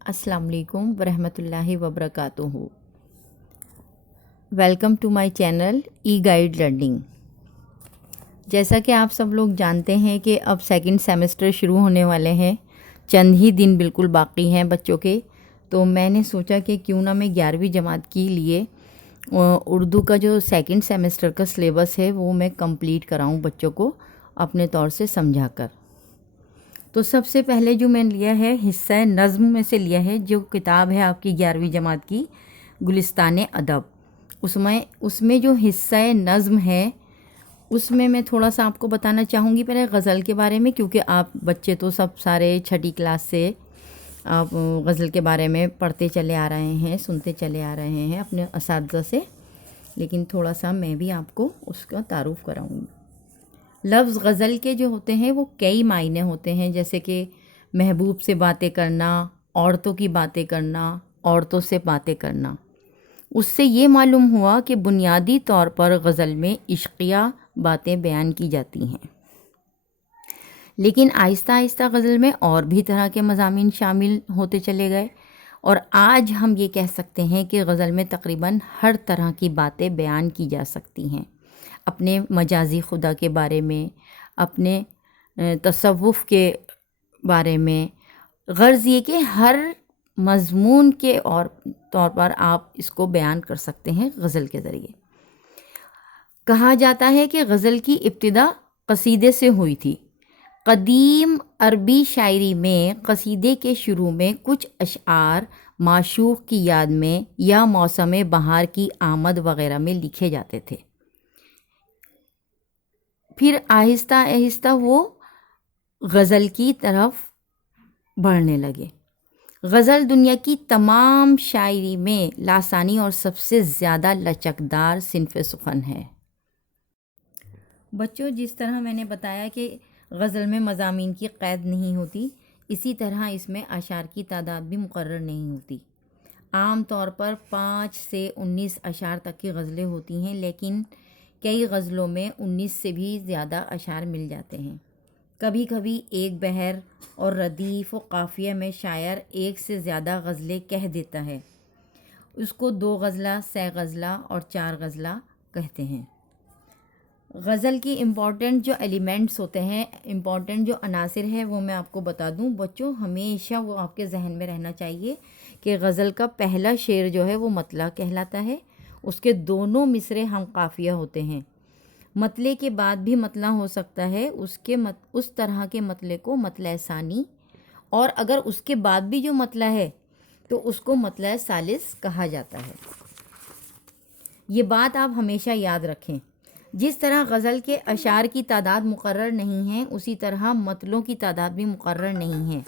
السلام علیکم ورحمۃ اللہ وبرکاتہ۔ Welcome to my channel E guide learning. جیسا کہ آپ سب لوگ جانتے ہیں کہ اب سیکنڈ سیمسٹر شروع ہونے والے ہیں، چند ہی دن بالکل باقی ہیں بچوں کے، تو میں نے سوچا کہ کیوں نہ میں 11ویں جماعت کے لیے اردو کا جو سیکنڈ سیمسٹر کا سلیبس ہے وہ میں کمپلیٹ کراؤں بچوں کو اپنے طور سے سمجھا کر۔ تو سب سے پہلے جو میں نے لیا ہے حصہ نظم میں سے لیا ہے، جو کتاب ہے آپ کی 11ویں جماعت کی گلستان ادب، اس میں جو حصہ نظم ہے اس میں تھوڑا سا آپ کو بتانا چاہوں گی پہلے غزل کے بارے میں، کیونکہ آپ بچے تو سب سارے چھٹی کلاس سے آپ غزل کے بارے میں پڑھتے چلے آ رہے ہیں، سنتے چلے آ رہے ہیں اپنے اساتذہ سے، لیکن تھوڑا سا میں بھی آپ کو اس کا تعارف کراؤں گی۔ لفظ غزل کے جو ہوتے ہیں وہ کئی معنی ہوتے ہیں، جیسے کہ محبوب سے باتیں کرنا، عورتوں کی باتیں کرنا، عورتوں سے باتیں کرنا۔ اس سے یہ معلوم ہوا کہ بنیادی طور پر غزل میں عشقیہ باتیں بیان کی جاتی ہیں، لیکن آہستہ آہستہ غزل میں اور بھی طرح کے مضامین شامل ہوتے چلے گئے، اور آج ہم یہ کہہ سکتے ہیں کہ غزل میں تقریباً ہر طرح کی باتیں بیان کی جا سکتی ہیں، اپنے مجازی خدا کے بارے میں، اپنے تصوف کے بارے میں، غرض یہ کہ ہر مضمون کے اور طور پر آپ اس کو بیان کر سکتے ہیں غزل کے ذریعے۔ کہا جاتا ہے کہ غزل کی ابتدا قصیدے سے ہوئی تھی۔ قدیم عربی شاعری میں قصیدے کے شروع میں کچھ اشعار معشوق کی یاد میں یا موسم بہار کی آمد وغیرہ میں لکھے جاتے تھے، پھر آہستہ آہستہ وہ غزل کی طرف بڑھنے لگے۔ غزل دنیا کی تمام شاعری میں لاسانی اور سب سے زیادہ لچکدار صنف سخن ہے۔ بچوں، جس طرح میں نے بتایا کہ غزل میں مضامین کی قید نہیں ہوتی، اسی طرح اس میں اشعار کی تعداد بھی مقرر نہیں ہوتی۔ عام طور پر 5 سے 19 اشعار تک کی غزلیں ہوتی ہیں، لیکن کئی غزلوں میں 19 سے بھی زیادہ اشعار مل جاتے ہیں۔ کبھی کبھی ایک بحر اور ردیف و قافیہ میں شاعر ایک سے زیادہ غزلیں کہہ دیتا ہے، اس کو 2 غزلہ، 3 غزلہ اور 4 غزلہ کہتے ہیں۔ غزل کی امپورٹنٹ جو ایلیمنٹس ہوتے ہیں، امپورٹنٹ جو عناصر ہیں، وہ میں آپ کو بتا دوں بچوں، ہمیشہ وہ آپ کے ذہن میں رہنا چاہیے کہ غزل کا پہلا شعر جو ہے وہ مطلع کہلاتا ہے، اس کے دونوں مصرے ہم قافیہ ہوتے ہیں۔ مطلع کے بعد بھی مطلع ہو سکتا ہے، اس طرح کے مطلع کو مطلع ثانی، اور اگر اس کے بعد بھی جو مطلع ہے تو اس کو مطلع ثالث کہا جاتا ہے۔ یہ بات آپ ہمیشہ یاد رکھیں۔ جس طرح غزل کے اشعار کی تعداد مقرر نہیں ہے، اسی طرح مطلعوں کی تعداد بھی مقرر نہیں ہے۔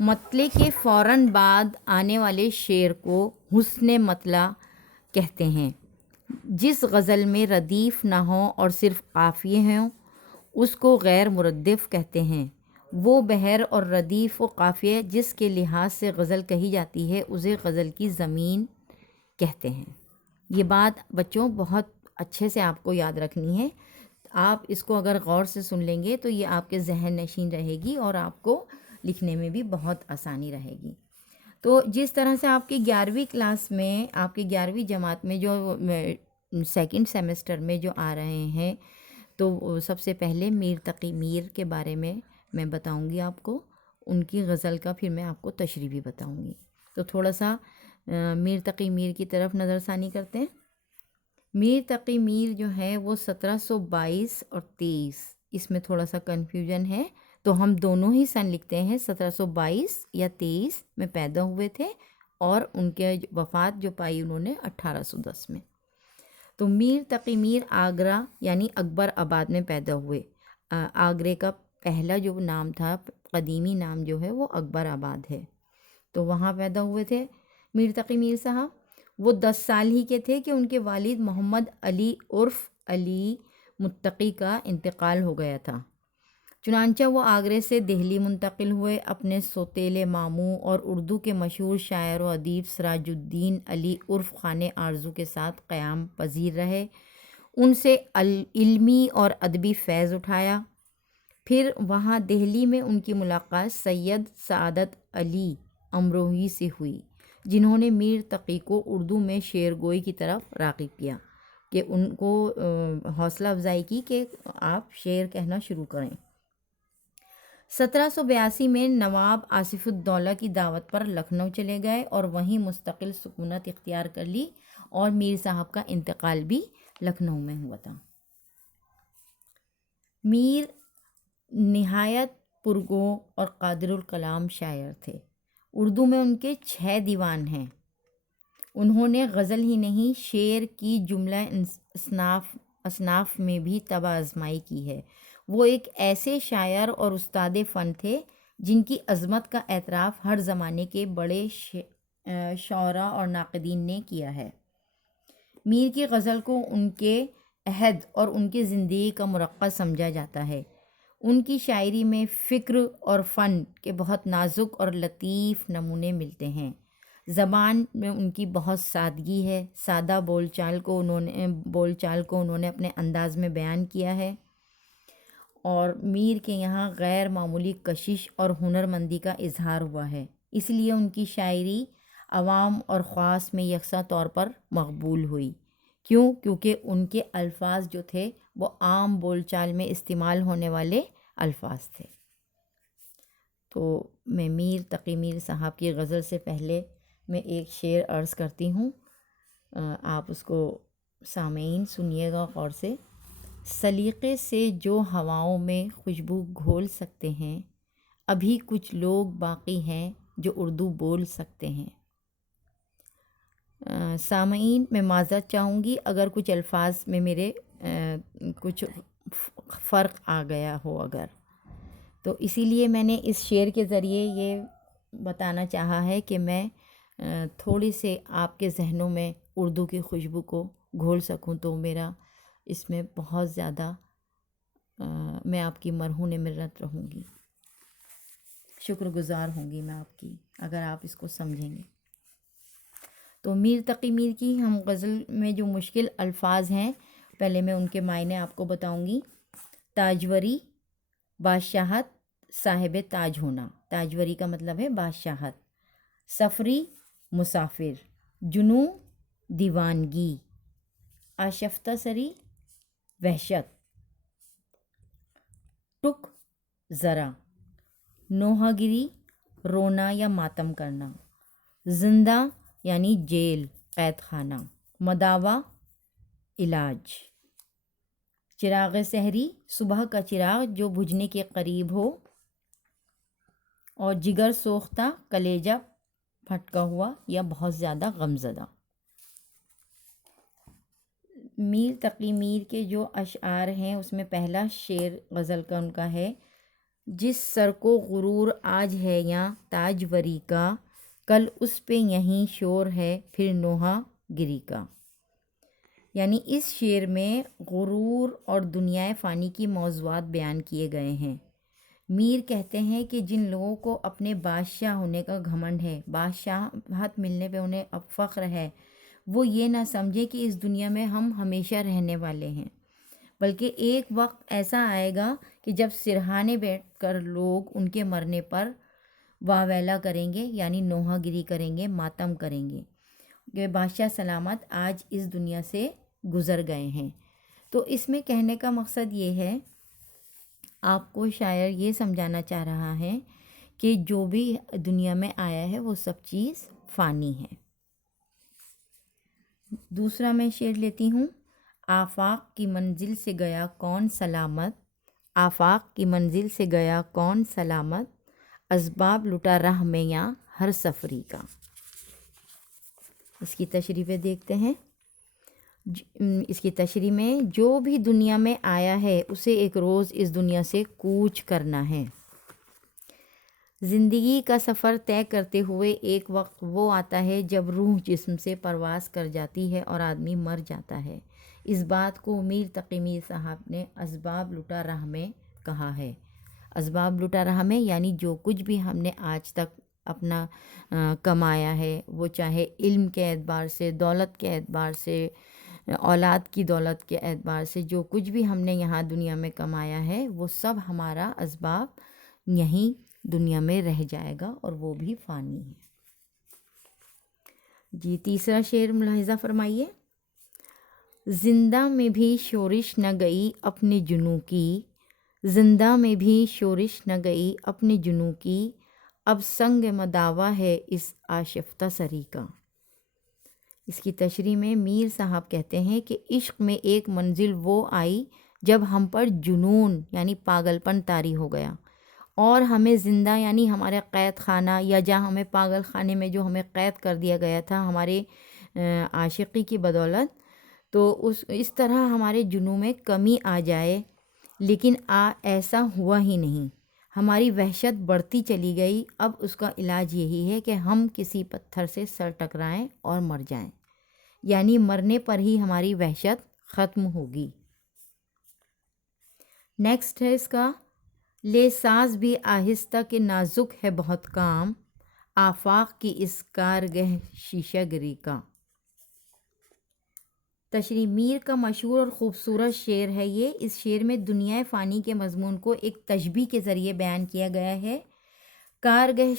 مطلع کے فوراً بعد آنے والے شعر کو حسن مطلع کہتے ہیں۔ جس غزل میں ردیف نہ ہو اور صرف قافیے ہوں اس کو غیر مردف کہتے ہیں۔ وہ بحر اور ردیف و قافیہ جس کے لحاظ سے غزل کہی جاتی ہے اسے غزل کی زمین کہتے ہیں۔ یہ بات بچوں بہت اچھے سے آپ کو یاد رکھنی ہے، آپ اس کو اگر غور سے سن لیں گے تو یہ آپ کے ذہن نشین رہے گی اور آپ کو لکھنے میں بھی بہت آسانی رہے گی۔ تو جس طرح سے آپ کی 11ویں کلاس میں، آپ کی 11ویں جماعت میں جو سیکنڈ سیمسٹر میں جو آ رہے ہیں، تو سب سے پہلے میر تقی میر کے بارے میں بتاؤں گی آپ کو، ان کی غزل کا پھر میں آپ کو تشریح بھی بتاؤں گی۔ تو تھوڑا سا میر تقی میر کی طرف نظر ثانی کرتے ہیں۔ میر تقی میر جو ہے وہ 1722 اور 23، اس میں تھوڑا سا کنفیوژن ہے، تو ہم دونوں ہی سن لکھتے ہیں، 1722 یا 23 میں پیدا ہوئے تھے، اور ان کے وفات جو پائی انہوں نے 1810 میں۔ تو میر تقی میر آگرہ یعنی اکبر آباد میں پیدا ہوئے۔ آگرے کا پہلا جو نام تھا، قدیمی نام جو ہے وہ اکبر آباد ہے، تو وہاں پیدا ہوئے تھے میر تقی میر صاحب۔ وہ 10 سال ہی کے تھے کہ ان کے والد محمد علی عرف علی متقی کا انتقال ہو گیا تھا، چنانچہ وہ آگرے سے دہلی منتقل ہوئے، اپنے سوتیلے ماموں اور اردو کے مشہور شاعر و ادیب سراج الدین علی عرف خان آرزو کے ساتھ قیام پذیر رہے، ان سے علمی اور ادبی فیض اٹھایا۔ پھر وہاں دہلی میں ان کی ملاقات سید سعادت علی امروہی سے ہوئی، جنہوں نے میر تقی کو اردو میں شعر گوئی کی طرف راغب کیا، کہ ان کو حوصلہ افزائی کی کہ آپ شعر کہنا شروع کریں۔ 1782 میں نواب آصف الدولہ کی دعوت پر لکھنؤ چلے گئے اور وہیں مستقل سکونت اختیار کر لی، اور میر صاحب کا انتقال بھی لکھنؤ میں ہوا تھا۔ میر نہایت پرگو اور قادر الکلام شاعر تھے۔ اردو میں ان کے 6 دیوان ہیں۔ انہوں نے غزل ہی نہیں، شعر کی جملہ اصناف میں بھی طبع آزمائی کی ہے۔ وہ ایک ایسے شاعر اور استاد فن تھے جن کی عظمت کا اعتراف ہر زمانے کے بڑے شعراء اور ناقدین نے کیا ہے۔ میر کی غزل کو ان کے عہد اور ان کی زندگی کا مرقع سمجھا جاتا ہے۔ ان کی شاعری میں فکر اور فن کے بہت نازک اور لطیف نمونے ملتے ہیں۔ زبان میں ان کی بہت سادگی ہے، سادہ بول چال کو انہوں نے اپنے انداز میں بیان کیا ہے، اور میر کے یہاں غیر معمولی کشش اور ہنرمندی کا اظہار ہوا ہے۔ اس لیے ان کی شاعری عوام اور خاص میں یکساں طور پر مقبول ہوئی۔ کیونکہ ان کے الفاظ جو تھے وہ عام بول چال میں استعمال ہونے والے الفاظ تھے۔ تو میں میر تقی میر صاحب کی غزل سے پہلے میں ایک شعر عرض کرتی ہوں، آپ اس کو سامعین سنیے گا غور سے۔ سلیقے سے جو ہواؤں میں خوشبو گھول سکتے ہیں، ابھی کچھ لوگ باقی ہیں جو اردو بول سکتے ہیں۔ سامعین، میں معذرت چاہوں گی اگر کچھ الفاظ میں میرے کچھ فرق آ گیا ہو اگر، تو اسی لیے میں نے اس شعر کے ذریعے یہ بتانا چاہا ہے کہ میں تھوڑی سے آپ کے ذہنوں میں اردو کی خوشبو کو گھول سکوں، تو میرا اس میں بہت زیادہ میں آپ کی مرہون منت رہوں گی، شکر گزار ہوں گی میں آپ کی اگر آپ اس کو سمجھیں گے۔ تو میر تقی میر کی ہم غزل میں جو مشکل الفاظ ہیں، پہلے میں ان کے معنی آپ کو بتاؤں گی۔ تاجوری، بادشاہت، صاحب تاج ہونا۔ تاجوری کا مطلب ہے بادشاہت۔ سفری، مسافر۔ جنوں، دیوانگی۔ آشفتہ سری، وحشت۔ ٹک، ذرا۔ نوحہ گری، رونا یا ماتم کرنا۔ زندہ یعنی جیل، قید خانہ۔ مداوا، علاج۔ چراغ سحری، صبح کا چراغ جو بجھنے کے قریب ہو۔ اور جگر سوختہ، کلیجہ پھٹکا ہوا یا بہت زیادہ غمزدہ۔ میر تقی میر کے جو اشعار ہیں اس میں پہلا شعر غزل کا ان کا ہے: جس سر کو غرور آج ہے یا تاجوری کا، کل اس پہ یہیں شور ہے پھر نوحہ گری کا۔ یعنی اس شعر میں غرور اور دنیا فانی کی موضوعات بیان کیے گئے ہیں۔ میر کہتے ہیں کہ جن لوگوں کو اپنے بادشاہ ہونے کا گھمنڈ ہے، بادشاہت ملنے پہ انہیں اب فخر ہے، وہ یہ نہ سمجھے کہ اس دنیا میں ہم ہمیشہ رہنے والے ہیں، بلکہ ایک وقت ایسا آئے گا کہ جب سرہانے بیٹھ کر لوگ ان کے مرنے پر واویلا کریں گے، یعنی نوحہ گری کریں گے، ماتم کریں گے کہ بادشاہ سلامت آج اس دنیا سے گزر گئے ہیں۔ تو اس میں کہنے کا مقصد یہ ہے، آپ کو شاعر یہ سمجھانا چاہ رہا ہے کہ جو بھی دنیا میں آیا ہے وہ سب چیز فانی ہے۔ دوسرا میں شعر لیتی ہوں: آفاق کی منزل سے گیا کون سلامت، آفاق کی منزل سے گیا کون سلامت، اسباب لٹا راہ میں یا ہر سفری کا۔ اس کی تشریح پہ دیکھتے ہیں۔ اس کی تشریح میں: جو بھی دنیا میں آیا ہے اسے ایک روز اس دنیا سے کوچ کرنا ہے۔ زندگی کا سفر طے کرتے ہوئے ایک وقت وہ آتا ہے جب روح جسم سے پرواز کر جاتی ہے اور آدمی مر جاتا ہے۔ اس بات کو میر تقی میر صاحب نے اسباب لٹا راہ میں کہا ہے۔ اسباب لٹا راہ میں یعنی جو کچھ بھی ہم نے آج تک اپنا کمایا ہے، وہ چاہے علم کے اعتبار سے، دولت کے اعتبار سے، اولاد کی دولت کے اعتبار سے، جو کچھ بھی ہم نے یہاں دنیا میں کمایا ہے وہ سب ہمارا اسباب یہیں دنیا میں رہ جائے گا اور وہ بھی فانی ہے۔ جی تیسرا شعر ملاحظہ فرمائیے۔ زندہ میں بھی شورش نہ گئی اپنے جنوں کی، زندہ میں بھی شورش نہ گئی اپنے جنوں کی، اب سنگ مداوا ہے اس آشفتہ سری کا۔ اس کی تشریح میں میر صاحب کہتے ہیں کہ عشق میں ایک منزل وہ آئی جب ہم پر جنون یعنی پاگل پن طاری ہو گیا، اور ہمیں زندہ یعنی ہمارے قید خانہ یا جہاں ہمیں پاگل خانے میں جو ہمیں قید کر دیا گیا تھا ہمارے عاشقی کی بدولت، تو اس طرح ہمارے جنوں میں کمی آ جائے، لیکن ایسا ہوا ہی نہیں، ہماری وحشت بڑھتی چلی گئی۔ اب اس کا علاج یہی ہے کہ ہم کسی پتھر سے سر ٹکرائیں اور مر جائیں، یعنی مرنے پر ہی ہماری وحشت ختم ہوگی۔ نیکسٹ ہے اس کا، لے ساز بھی آہستہ کہ نازک ہے بہت کام، آفاق کی اس کارگہ شیشہ گری کا۔ تشریح میر کا مشہور اور خوبصورت شعر ہے یہ۔ اس شعر میں دنیا فانی کے مضمون کو ایک تشبیہ کے ذریعے بیان کیا گیا ہے۔ کارگہ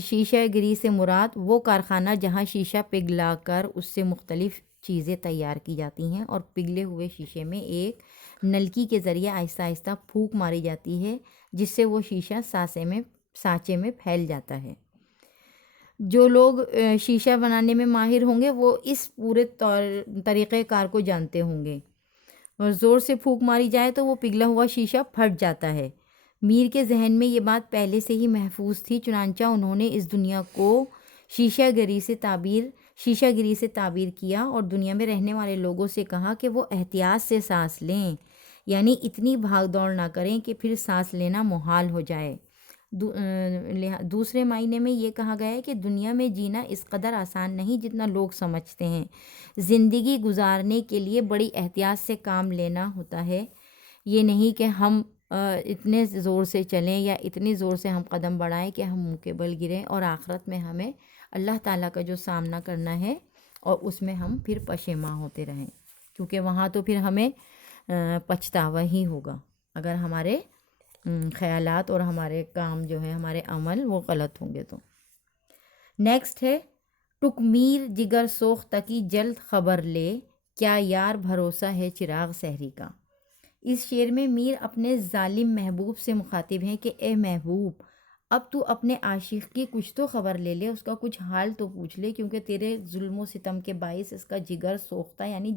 شیشہ گری سے مراد وہ کارخانہ جہاں شیشہ پگھلا کر اس سے مختلف چیزیں تیار کی جاتی ہیں، اور پگھلے ہوئے شیشے میں ایک نلکی کے ذریعے آہستہ آہستہ پھونک ماری جاتی ہے، جس سے وہ شیشہ سانچے میں پھیل جاتا ہے۔ جو لوگ شیشہ بنانے میں ماہر ہوں گے وہ اس پورے طریقۂ کار کو جانتے ہوں گے، اور زور سے پھونک ماری جائے تو وہ پگھلا ہوا شیشہ پھٹ جاتا ہے۔ میر کے ذہن میں یہ بات پہلے سے ہی محفوظ تھی، چنانچہ انہوں نے اس دنیا کو شیشہ گری سے تعبیر کیا، اور دنیا میں رہنے والے لوگوں سے کہا کہ وہ احتیاط سے سانس لیں، یعنی اتنی بھاگ دوڑ نہ کریں کہ پھر سانس لینا محال ہو جائے۔ دوسرے معنی میں یہ کہا گیا ہے کہ دنیا میں جینا اس قدر آسان نہیں جتنا لوگ سمجھتے ہیں، زندگی گزارنے کے لیے بڑی احتیاط سے کام لینا ہوتا ہے، یہ نہیں کہ ہم اتنے زور سے چلیں یا اتنی زور سے ہم قدم بڑھائیں کہ ہم منہ کے بل گریں، اور آخرت میں ہمیں اللہ تعالیٰ کا جو سامنا کرنا ہے اور اس میں ہم پھر پشیماں ہوتے رہیں، کیونکہ وہاں تو پھر ہمیں پچھتاوا ہی ہوگا اگر ہمارے خیالات اور ہمارے کام جو ہیں ہمارے عمل وہ غلط ہوں گے تو۔ نیکسٹ ہے، ٹک میر جگر سوختہ کی جلد خبر لے، کیا یار بھروسہ ہے چراغ سحری کا۔ اس شعر میں میر اپنے ظالم محبوب سے مخاطب ہیں کہ اے محبوب، اب تو اپنے عاشق کی کچھ تو خبر لے لے، اس کا کچھ حال تو پوچھ لے، کیونکہ تیرے ظلم و ستم کے باعث اس کا جگر سوختہ یعنی